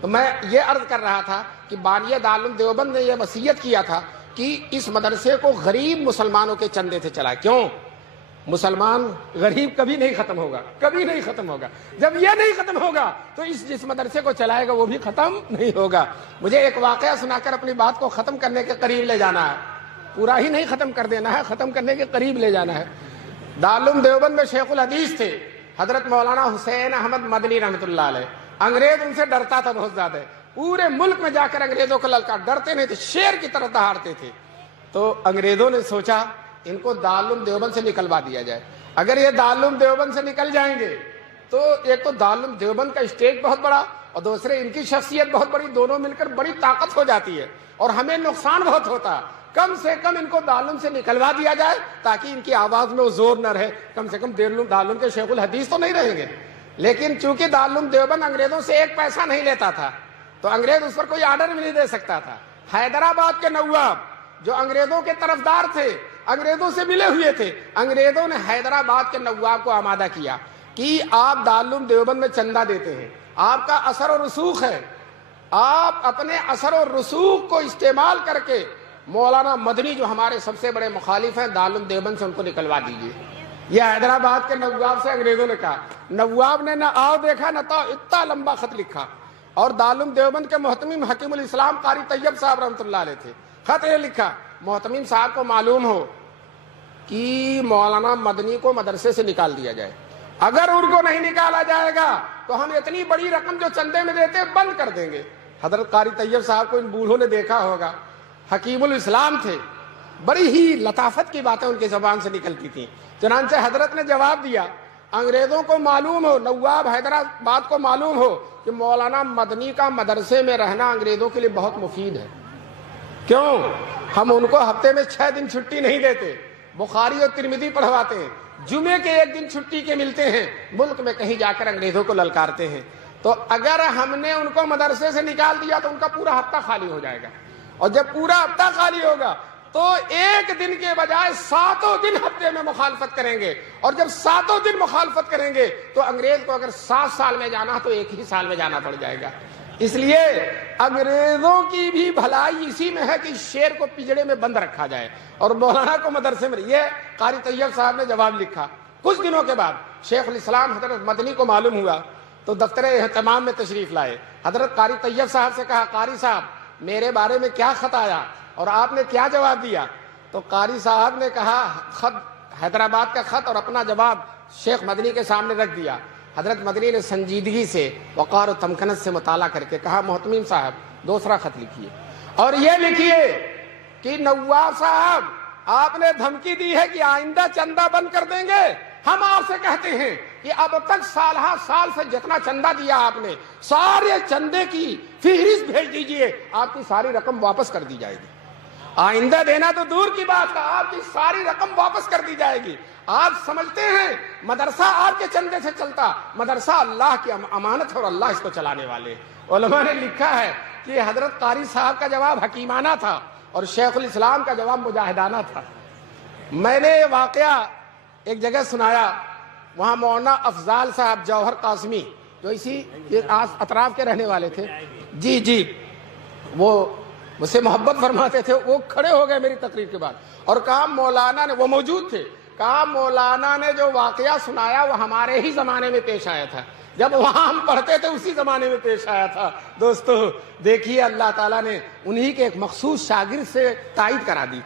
تو میں یہ عرض کر رہا تھا کہ بانیہ دارالعلوم دیوبند نے یہ وصیت کیا تھا کہ اس مدرسے کو غریب مسلمانوں کے چندے سے چلائے. کیوں؟ مسلمان غریب کبھی نہیں ختم ہوگا, کبھی نہیں ختم ہوگا. جب یہ نہیں ختم ہوگا تو جس مدرسے کو چلائے گا وہ بھی ختم نہیں ہوگا. مجھے ایک واقعہ سنا کر اپنی بات کو ختم کرنے کے قریب لے جانا ہے. پورا ہی نہیں ختم کر دینا ہے, ختم کرنے کے قریب لے جانا ہے. دارالعلوم دیوبند میں شیخ الحدیث تھے حضرت مولانا حسین احمد مدنی رحمۃ اللہ علیہ. انگریز ان سے ڈرتا تھا بہت زیادہ. پورے ملک میں جا کر انگریزوں کو للکار, ڈرتے نہیں تھے, شیر کی طرح دہاڑتے تھے. تو انگریزوں نے سوچا ان کو دارالعلوم دیوبند سے نکلوا دیا جائے. اگر یہ دارالعلوم دیوبند سے نکل جائیں گے تو ایک تو دارالعلوم دیوبند کا اسٹیج بہت بڑا اور دوسرے ان کی شخصیت بہت بڑی, دونوں مل کر بڑی طاقت ہو جاتی ہے اور ہمیں نقصان بہت ہوتا. کم سے کم ان کو دارالعلوم سے نکلوا دیا جائے تاکہ ان کی آواز میں وہ زور نہ رہے. کم سے کم دارالعلوم کے شیخ الحدیث تو نہیں رہیں گے. لیکن چونکہ دارالعلوم دیوبند انگریزوں سے ایک پیسہ نہیں لیتا تھا تو انگریز اس پر کوئی آرڈر بھی نہیں دے سکتا تھا. حیدرآباد کے نواب جو انگریزوں کے طرفدار تھے, انگریزوں سے ملے ہوئے تھے, انگریزوں نے حیدرآباد کے نواب کو آمادہ کیا کہ آپ دارالعلوم دیوبند میں چندہ دیتے ہیں, آپ کا اثر و رسوخ ہے, آپ اپنے اثر و رسوخ کو استعمال کر کے مولانا مدنی جو ہمارے سب سے بڑے مخالف ہیں دارالعلوم دیوبند سے ان کو نکلوا دیجیے. یہ حیدرآباد کے نواب سے انگریزوں نے کہا. نواب نے نہ آؤ دیکھا نہ تو اتنا لمبا خط لکھا اور دارالعلوم دیوبند کے محتمم حکیم الاسلام قاری طیب صاحب رحمۃ اللہ علیہ تھے. خط یہ لکھا, محتمم صاحب کو معلوم ہو کہ مولانا مدنی کو مدرسے سے نکال دیا جائے. اگر ان کو نہیں نکالا جائے گا تو ہم اتنی بڑی رقم جو چندے میں دیتے بند کر دیں گے. حضرت قاری طیب صاحب کو ان بوڑھوں نے دیکھا ہوگا, حکیم الاسلام تھے, بڑی ہی لطافت کی باتیں ان کی زبان سے نکلتی تھیں. چنانچہ حضرت نے جواب دیا, انگریزوں کو معلوم ہو, نواب حیدرآباد کو معلوم ہو کہ مولانا مدنی کا مدرسے میں رہنا انگریزوں کے لیے بہت مفید ہے. کیوں؟ ہم ان کو ہفتے میں 6 دن چھٹی نہیں دیتے, بخاری اور ترمذی پڑھواتے ہیں, جمعے کے 1 دن چھٹی کے ملتے ہیں, ملک میں کہیں جا کر انگریزوں کو للکارتے ہیں. تو اگر ہم نے ان کو مدرسے سے نکال دیا تو ان کا پورا ہفتہ خالی ہو جائے گا, اور جب پورا ہفتہ خالی ہوگا تو 1 دن کے بجائے 7 دن ہفتے میں مخالفت کریں گے, اور جب 7 دن مخالفت کریں گے تو انگریز کو اگر 7 سال میں جانا تو 1 ہی سال میں جانا پڑ جائے گا. اس لیے انگریزوں کی بھی بھلائی اسی میں ہے کہ شیر کو پنجڑے میں بند رکھا جائے اور مولانا کو مدرسے میں. یہ قاری طیب صاحب نے جواب لکھا. کچھ دنوں کے بعد شیخ الاسلام حضرت مدنی کو معلوم ہوا تو دفتر اہتمام میں تشریف لائے. حضرت قاری طیب صاحب سے کہا, قاری صاحب میرے بارے میں کیا خط آیا اور آپ نے کیا جواب دیا؟ تو قاری صاحب نے کہا, خط حیدرآباد کا خط اور اپنا جواب شیخ مدنی کے سامنے رکھ دیا. حضرت مدنی نے سنجیدگی سے, وقار و تمکنت سے مطالعہ کر کے کہا, محتمم صاحب دوسرا خط لکھیے اور یہ لکھیے کہ نواب صاحب آپ نے دھمکی دی ہے کہ آئندہ چندہ بند کر دیں گے. ہم آپ سے کہتے ہیں کہ اب تک سال سے جتنا چندہ دیا آپ نے, سارے چندے کی فہرست بھیج دیجئے, آپ کی ساری رقم واپس کر دی جائے گی. آئندہ دینا تو دور کی بات ہے, آپ کی ساری رقم واپس کر دی جائے گی. آپ سمجھتے ہیں مدرسہ آپ کے چندے سے چلتا, مدرسہ اللہ کی امانت ہے اور اللہ اس کو چلانے والے. علماء نے لکھا ہے کہ حضرت قاری صاحب کا جواب حکیمانہ تھا اور شیخ الاسلام کا جواب مجاہدانہ تھا. میں نے واقعہ ایک جگہ سنایا, وہاں مولانا افضال صاحب جوہر قاسمی جو اسی اطراف کے رہنے والے تھے, جی وہ مجھ سے محبت فرماتے تھے, وہ کھڑے ہو گئے میری تقریر کے بعد اور کہا مولانا نے, وہ موجود تھے, کہا مولانا نے جو واقعہ سنایا وہ ہمارے ہی زمانے میں پیش آیا تھا, جب وہاں ہم پڑھتے تھے اسی زمانے میں پیش آیا تھا. دوستو دیکھیے اللہ تعالیٰ نے انہی کے ایک مخصوص شاگرد سے تائید کرا دی.